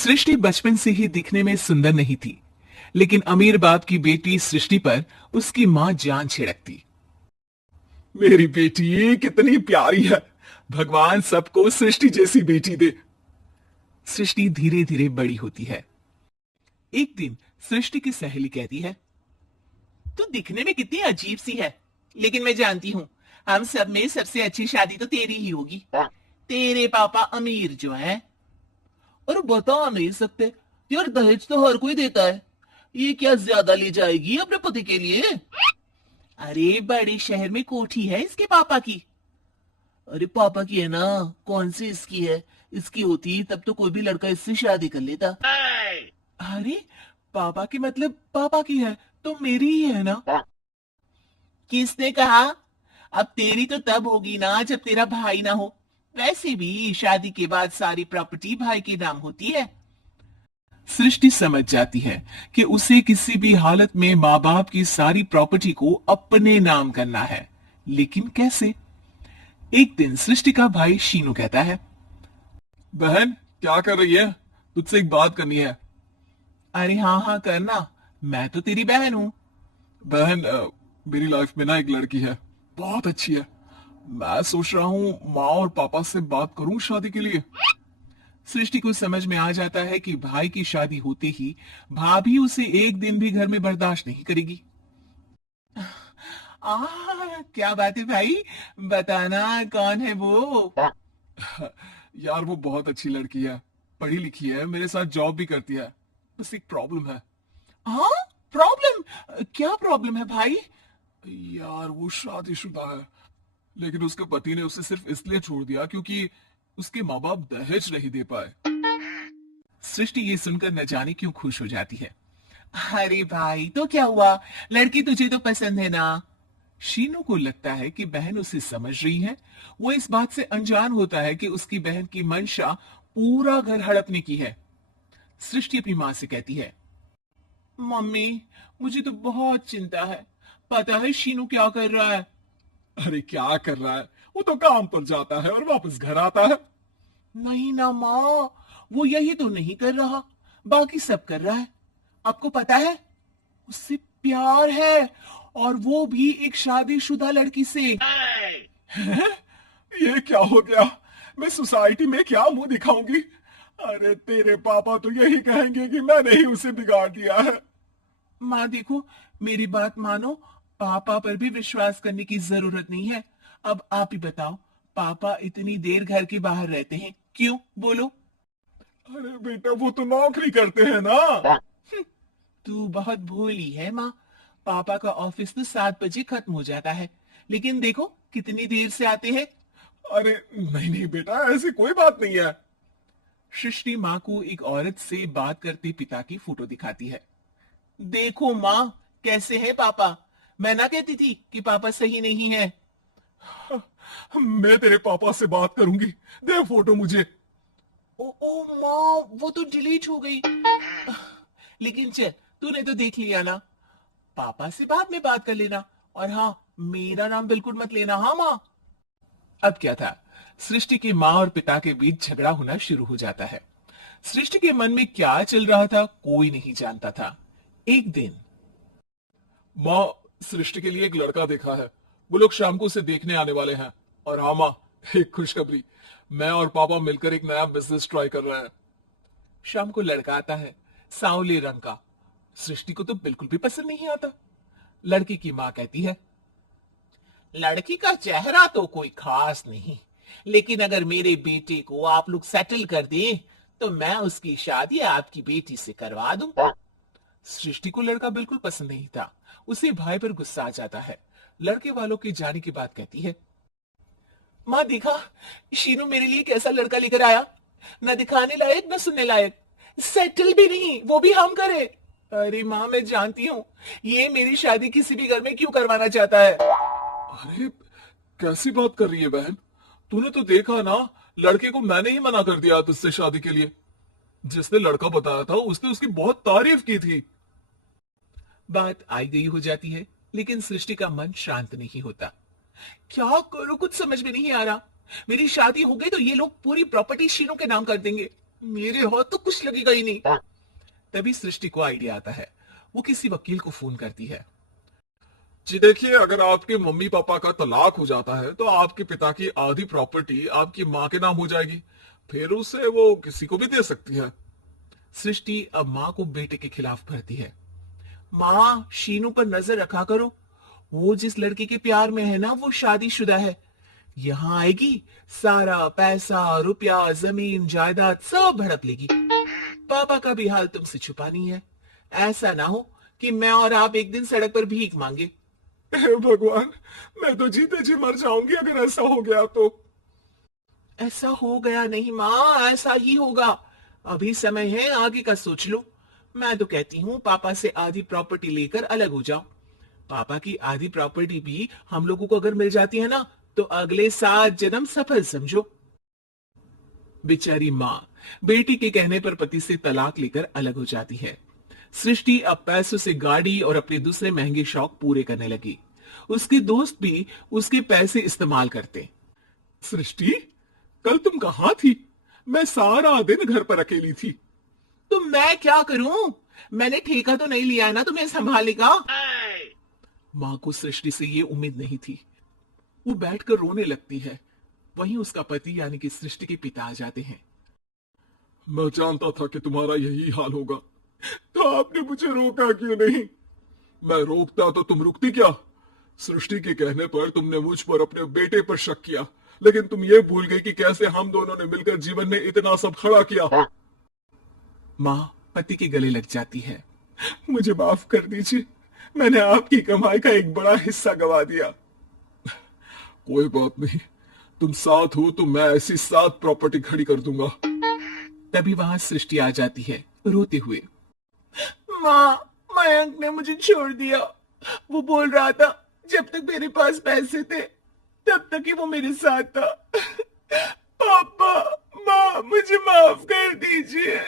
सृष्टि बचपन से ही दिखने में सुंदर नहीं थी, लेकिन अमीर बाप की बेटी सृष्टि पर उसकी माँ जान छिड़कती। मेरी बेटी कितनी प्यारी है, भगवान सबको सृष्टि जैसी बेटी दे। सृष्टि धीरे धीरे बड़ी होती है। एक दिन सृष्टि की सहेली कहती है, तू दिखने में कितनी अजीब सी है, लेकिन मैं जानती हूँ हम सब में सबसे अच्छी शादी तो तेरी ही होगी। तेरे पापा अमीर जो है। और बता नहीं सकते यार, दहेज तो हर कोई देता है, ये क्या ज्यादा ले जाएगी अपने पति के लिए? अरे बड़े शहर में कोठी है इसके पापा की। अरे पापा की है ना, कौन सी इसकी है? इसकी होती तब तो कोई भी लड़का इससे शादी कर लेता। अरे पापा की मतलब पापा की है तो मेरी ही है ना? किसने कहा? अब तेरी तो तब होगी ना जब तेरा भाई ना हो। वैसे भी शादी के बाद सारी प्रॉपर्टी भाई के नाम होती है। सृष्टि समझ जाती है कि उसे किसी भी हालत में माँ बाप की सारी प्रॉपर्टी को अपने नाम करना है, लेकिन कैसे? एक दिन सृष्टि का भाई शीनू कहता है, बहन क्या कर रही है? तुझसे एक बात करनी है। अरे हाँ हाँ करना, मैं तो तेरी बहन हूँ। बहन मेरी लाइफ में ना एक लड़की है, बहुत अच्छी है। मैं सोच रहा हूँ माँ और पापा से बात करूं शादी के लिए। सृष्टि को समझ में आ जाता है कि भाई की शादी होते ही भाभी उसे एक दिन भी घर में बर्दाश्त नहीं करेगी। आ, क्या बात है भाई, बताना कौन है वो? यार वो बहुत अच्छी लड़की है, पढ़ी लिखी है, मेरे साथ जॉब भी करती है। बस एक प्रॉब्लम है। हाँ प्रॉब्लम? क्या प्रॉब्लम है भाई? यार वो शादीशुदा है, लेकिन उसके पति ने उसे सिर्फ इसलिए छोड़ दिया क्योंकि उसके माँ बाप दहेज नहीं दे पाए। सृष्टि ये सुनकर न जाने क्यों खुश हो जाती है। अरे भाई तो क्या हुआ, लड़की तुझे तो पसंद है ना? शीनू को लगता है कि बहन उसे समझ रही है। वो इस बात से अनजान होता है कि उसकी बहन की मंशा पूरा घर हड़पने की है। सृष्टि अपनी माँ से कहती है, मम्मी मुझे तो बहुत चिंता है, पता है शीनू क्या कर रहा है? अरे क्या कर रहा है, वो तो काम पर जाता है और वापस घर आता है। नहीं ना माँ, वो यही तो नहीं कर रहा, बाकी सब कर रहा है। आपको पता है उससे प्यार है, और वो भी एक शादीशुदा लड़की से। हैं? ये क्या हो गया? मैं सोसाइटी में क्या मुंह दिखाऊंगी? अरे तेरे पापा तो यही कहेंगे कि मैंने ही उसे बिगाड़ दिया है। माँ देखो, मेरी बात मानो, पापा पर भी विश्वास करने की जरूरत नहीं है। अब आप ही बताओ, पापा इतनी देर घर के बाहर रहते हैं क्यों, बोलो? अरे बेटा वो तो नौकरी करते हैं ना। तू बहुत भोली है माँ, पापा का ऑफिस तो 7 बजे खत्म हो जाता है, लेकिन देखो कितनी देर से आते हैं। अरे नहीं नहीं बेटा, ऐसी कोई बात नहीं है। सृष्टि माँ को एक औरत से बात करते पिता की फोटो दिखाती है। देखो माँ, कैसे है पापा? मैं ना कहती थी कि पापा सही नहीं है। मैं तेरे पापा से बात करूंगी, दे फोटो मुझे। ओ माँ, वो तो डिलीट हो गई। लेकिन चल, तूने तो देख लिया ना, पापा से बाद में बात कर लेना। और हाँ, मेरा नाम बिल्कुल मत लेना, हाँ माँ? अब क्या था, सृष्टि की माँ और पिता के बीच झगड़ा होना शुरू हो जाता है। सृष्टि के मन में क्या चल रहा था कोई नहीं जानता था। एक दिन, माँ सृष्टि के लिए एक लड़का देखा है, वो लोग शाम को उसे देखने आने वाले हैं। और हाँ माँ, एक खुशखबरी, मैं और पापा मिलकर एक नया बिजनेस ट्राई कर रहे हैं। शाम को लड़का आता है, सांवले रंग का। सृष्टि को तो बिल्कुल भी पसंद नहीं आता। लड़की की माँ कहती है, लड़की का चेहरा तो कोई खास नहीं, लेकिन अगर मेरे बेटे को आप लोग सेटल कर दें तो मैं उसकी शादी आपकी बेटी से करवा दूं। सृष्टि को लड़का बिल्कुल पसंद नहीं था। उसे भाई पर गुस्सा आ जाता है। लड़के वालों के जाने की बात कहती है, माँ देखा, शीनू मेरे लिए कैसा लड़का लेकर आया, न दिखाने लायक न सुनने लायक, सेटल भी नहीं, वो भी हम करे। अरे माँ मैं जानती हूँ ये मेरी शादी किसी भी घर में क्यों करवाना चाहता है। अरे कैसी बात कर रही है बहन, तूने तो देखा ना, लड़के को मैंने ही मना कर दिया तुझसे शादी के लिए। जिसने लड़का बताया था उसने उसकी बहुत तारीफ की थी। बात आई गई हो जाती है, लेकिन सृष्टि का मन शांत नहीं होता। क्या करूं, कुछ समझ में नहीं आ रहा। मेरी शादी हो गई तो ये लोग पूरी प्रॉपर्टी शीनू के नाम कर देंगे। मेरे हाथ तो कुछ लगेगा ही नहीं। तभी सृष्टि को आइडिया आता है। वो किसी वकील को फोन करती है। जी देखिए, अगर आपके मम्मी पापा का तलाक हो जाता है तो आपके पिता की आधी प्रॉपर्टी आपकी माँ के नाम हो जाएगी। फिर उसे वो किसी को भी दे सकती है। सृष्टि अब माँ को बेटे के खिलाफ भरती है। माँ, शीनू पर नजर रखा करो। वो जिस लड़की के प्यार में है ना, वो शादीशुदा है। यहाँ आएगी, सारा पैसा, रुपया, जमीन, जायदाद सब हड़प लेगी। पापा का भी हाल तुमसे छुपा नहीं है। ऐसा ना हो कि मैं और आप एक दिन सड़क पर भीख मांगे। हे भगवान, मैं तो जीते जी मर जाऊंगी अगर ऐसा हो गया तो। ऐसा हो गया नहीं माँ, ऐसा ही होगा। अभी समय है, आगे का सोच लो। मैं तो कहती हूँ पापा से आधी प्रॉपर्टी लेकर अलग हो जाओ। पापा की आधी प्रॉपर्टी भी हम लोगों को अगर मिल जाती है ना, तो अगले 7 जन्म सफल समझो। बेचारी माँ बेटी के कहने पर पति से तलाक लेकर अलग हो जाती है। सृष्टि अब पैसों से गाड़ी और अपने दूसरे महंगे शौक पूरे करने लगी। उसके दोस्त भी उसके पैसे इस्तेमाल करते। सृष्टि, कल तुम कहाँ थी? मैं सारा दिन घर पर अकेली थी। तो मैं क्या करूं? मैंने ठेका तो नहीं लिया है ना तुम्हें संभालने का। माँ को सृष्टि से ये उम्मीद नहीं थी। वो बैठकर रोने लगती है। वहीं उसका पति यानी कि सृष्टि के पिता आ जाते हैं। मैं जानता था कि तुम्हारा यही हाल होगा, तो आपने मुझे रोका क्यों नहीं? मैं रोकता तो तुम रुकती क्या? सृष्टि के कहने पर तुमने मुझ पर अपने बेटे पर शक किया, लेकिन तुम ये भूल गई कि कैसे हम दोनों ने मिलकर जीवन में इतना सब खड़ा किया। माँ पति के गले लग जाती है। मुझे माफ कर दीजिए, मैंने आपकी कमाई का एक बड़ा हिस्सा गवा दिया। कोई बात नहीं, तुम साथ हो तो मैं ऐसी 7 प्रॉपर्टी खड़ी कर दूंगा। तभी वहां सृष्टि आ जाती है रोते हुए। माँ, मयंक ने मुझे छोड़ दिया। वो बोल रहा था जब तक मेरे पास पैसे थे तब तक ही वो मेरे साथ था। पापा, माँ, मुझे माफ कर दीजिए।